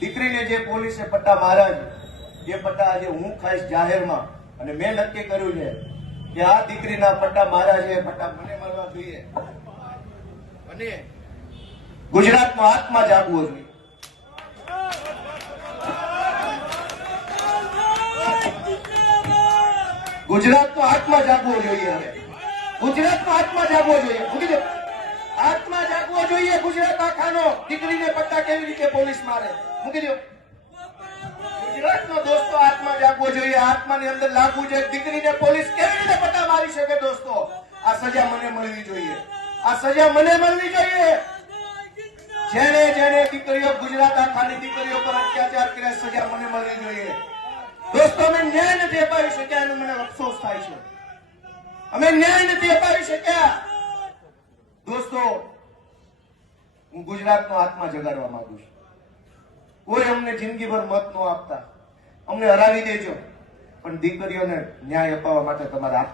દીકરીને જે પોલીસે પટ્ટા માર્યા છે એ પટ્ટા આજે હું ખાઈશ જાહેરમાં, અને મેં નક્કી કર્યું છે કે આ દીકરીના પટ્ટા માર્યા છે એ પટ્ટા મને મળવા જોઈએ અને ગુજરાતનો આત્મા જાગવો જોઈએ. ગુજરાતનો આત્મા જાગવો જોઈએ. હવે ગુજરાતનો આત્મા જાગવો જોઈએ. મૂકી દો. આત્મા જાગવો જોઈએ ગુજરાત આખાનો. દીકરીને પટ્ટા કેવી રીતે પોલીસ મારે? મૂકી દો. ગુજરાતનો દોસ્તો આત્મા જાગવો જોઈએ. આત્માની અંદર લાગવું જોઈએ. દીકરીને પોલીસ કેવી રીતે પટ્ટા મારી શકે? દોસ્તો, આ સજા મને મળવી જોઈએ. આ સજા મને મળવી જોઈએ. જેને જેને દીકરીઓ, ગુજરાત આખાની દીકરીઓ પર અત્યાચાર કર્યા, સજા મને મળવી જોઈએ. દોસ્તો, અમે ન્યાય નથી અપાવી શક્યા એનો મને અફસોસ થાય છે. અમે ન્યાય નથી અપાવી શક્યા. દોસ્તો, હું ગુજરાતનો આત્મા જગાડવા માંગુ છું. કોઈ અમને જિંદગીભર મત ન આપતા, અમને હરાવી દેજો, પણ દીકરીઓને ન્યાય અપાવવા માટે તમારા